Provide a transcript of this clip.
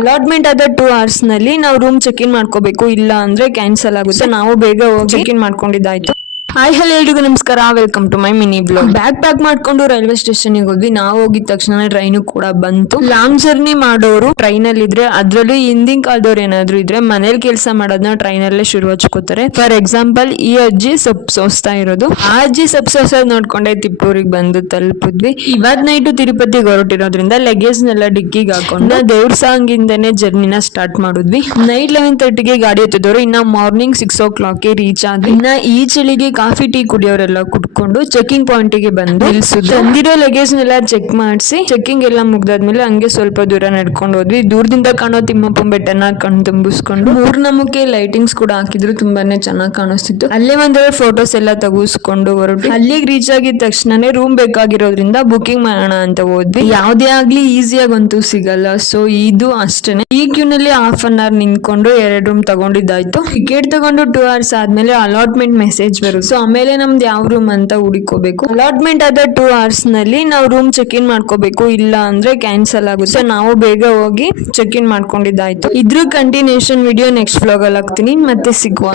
Allotment ಆದ 2 hours ನಲ್ಲಿ ನಾವು ರೂಮ್ ಚೆಕ್ ಇನ್ ಮಾಡ್ಕೋಬೇಕು, ಇಲ್ಲ ಅಂದ್ರೆ ಕ್ಯಾನ್ಸಲ್ ಆಗುತ್ತೆ. ನಾವು ಬೇಗ ಹೋಗಿ ಚೆಕ್ ಇನ್ ಮಾಡ್ಕೊಂಡಿದ್ದಾಯ್ತು. ಹಾಯ್ ಹಲೋ ಎಲ್ರಿಗೂ ನಮಸ್ಕಾರ, welcome to my mini blog. Bag pack ಮಾಡ್ಕೊಂಡು ರೈಲ್ವೆ ಸ್ಟೇಷನ್ ಗೆ ಹೋದ್ವಿ. ನಾವು ಹೋಗಿದ ತಕ್ಷಣ ಟ್ರೈನ್ ಕೂಡ ಬಂತು. ಲಾಂಗ್ ಜರ್ನಿ ಮಾಡೋರು ಟ್ರೈನ್ ಅಲ್ಲಿ ಇದ್ರೆ, ಅದ್ರಲ್ಲೂ ಹಿಂದಿನ ಕಾಲದವ್ರು ಏನಾದ್ರು ಇದ್ರೆ ಮನೇಲಿ ಕೆಲಸ ಮಾಡೋದನ್ನ ಟ್ರೈನ್ ಅಲ್ಲೇ ಶುರು ಹಚ್ಕೋತಾರೆ. ಫಾರ್ ಎಕ್ಸಾಂಪಲ್ ಈ ಅಜ್ಜಿ ಸೊಪ್ಪು ಸೋಸ್ತಾ ಇರೋದು, ಆ ಅಜ್ಜಿ ಸೊಪ್ಪು ಸೋಸೋದ್ ನೋಡ್ಕೊಂಡೆ ತಿಪ್ಪೂರಿಗೆ ಬಂದು ತಲುಪಿದ್ವಿ. ಇವತ್ ನೈಟ್ ತಿರುಪತಿಗೆ ಹೊರಟಿರೋದ್ರಿಂದ ಲಗೇಜ್ ನೆಲ್ಲ ಡಿಕ್ಕಿಗೆ ಹಾಕೊಂಡು ದೇವ್ರ ಸಾಂಗ್ ಇಂದನೆ ಜರ್ನಿನ ಸ್ಟಾರ್ಟ್ ಮಾಡಿದ್ವಿ. ನೈಟ್ 11:30ಗೆ ಗಾಡಿ ಹತ್ತಿದವರು ಇನ್ನ ಮಾರ್ನಿಂಗ್ 6 o'clock ರೀಚ್ ಆದ್ವಿ. ಇನ್ನ ಈ ಚಳಿಗೆ ಕಾಫಿ ಟೀ ಕುಡಿಯೋರೆಲ್ಲ ಕುಡ್ಕೊಂಡು ಚೆಕಿಂಗ್ ಪಾಯಿಂಟ್ ಗೆ ಬಂದು ನಿಲ್ಸಿದ್ರು. ತಂದಿರೋ ಲಗೇಜ್ ನೆಲ್ಲ ಚೆಕ್ ಮಾಡಿಸಿ ಚೆಕಿಂಗ್ ಎಲ್ಲ ಮುಗ್ದಾದ್ಮೇಲೆ ಹಂಗೆ ಸ್ವಲ್ಪ ದೂರ ನಡ್ಕೊಂಡು ಹೋದ್ವಿ. ದೂರದಿಂದ ಕಾಣೋ ತಿಮ್ಮಪ್ಪನ ಬೆಟ್ಟನ ಕಣ್ ತುಂಬಿಸ್ಕೊಂಡು ಮೂರ್ನಮುಖಿ ಲೈಟಿಂಗ್ಸ್ ಕೂಡ ಹಾಕಿದ್ರು, ತುಂಬಾನೇ ಚೆನ್ನಾಗಿ ಕಾಣಿಸ್ತಿತ್ತು. ಅಲ್ಲೇ ಒಂದೆರಡು ಫೋಟೋಸ್ ಎಲ್ಲ ತೆಗೆಸ್ಕೊಂಡು ಹೊರಟು ಅಲ್ಲಿಗೆ ರೀಚ್ ಆಗಿದ ತಕ್ಷಣನೇ ರೂಮ್ ಬೇಕಾಗಿರೋದ್ರಿಂದ ಬುಕಿಂಗ್ ಮಾಡೋಣ ಅಂತ ಹೋದ್ವಿ. ಯಾವ್ದೇ ಆಗ್ಲಿ ಈಸಿಯಾಗಿ ಅಂತೂ ಸಿಗಲ್ಲ, ಸೊ ಇದು ಅಷ್ಟೇನೆ. ಈ ಕ್ಯೂ ನಲ್ಲಿ ಹಾಫ್ ಅನ್ ಅವರ್ ನಿಂತ್ಕೊಂಡು 2 ರೂಮ್ ತಗೊಂಡಿದ್ದಾಯ್ತು. ಟಿಕೆಟ್ ತಗೊಂಡು 2 hours ಆದ್ಮೇಲೆ ಅಲಾಟ್ಮೆಂಟ್ ಮೆಸೇಜ್ ಬರುತ್ತೆ. ಸೊ ಆಮೇಲೆ ನಮ್ದು ಯಾವ ರೂಮ್ ಅಂತ ಹುಡುಕೋಬೇಕು. ಅಲಾಟ್ಮೆಂಟ್ ಆದ 2 hours ನಲ್ಲಿ ನಾವು ರೂಮ್ ಚೆಕ್ ಇನ್ ಮಾಡ್ಕೋಬೇಕು, ಇಲ್ಲ ಅಂದ್ರೆ ಕ್ಯಾನ್ಸಲ್ ಆಗುತ್ತೆ. ನಾವು ಬೇಗ ಹೋಗಿ ಚೆಕ್ ಇನ್ ಮಾಡ್ಕೊಂಡಿದ್ದಾಯ್ತು. ಇದ್ರ ಕಂಟಿನ್ಯೂಷನ್ ವಿಡಿಯೋ ನೆಕ್ಸ್ಟ್ ವ್ಲಾಗ್ ಅಲ್ಲಿ ಹಾಕ್ತೀನಿ. ಮತ್ತೆ ಸಿಗುವ.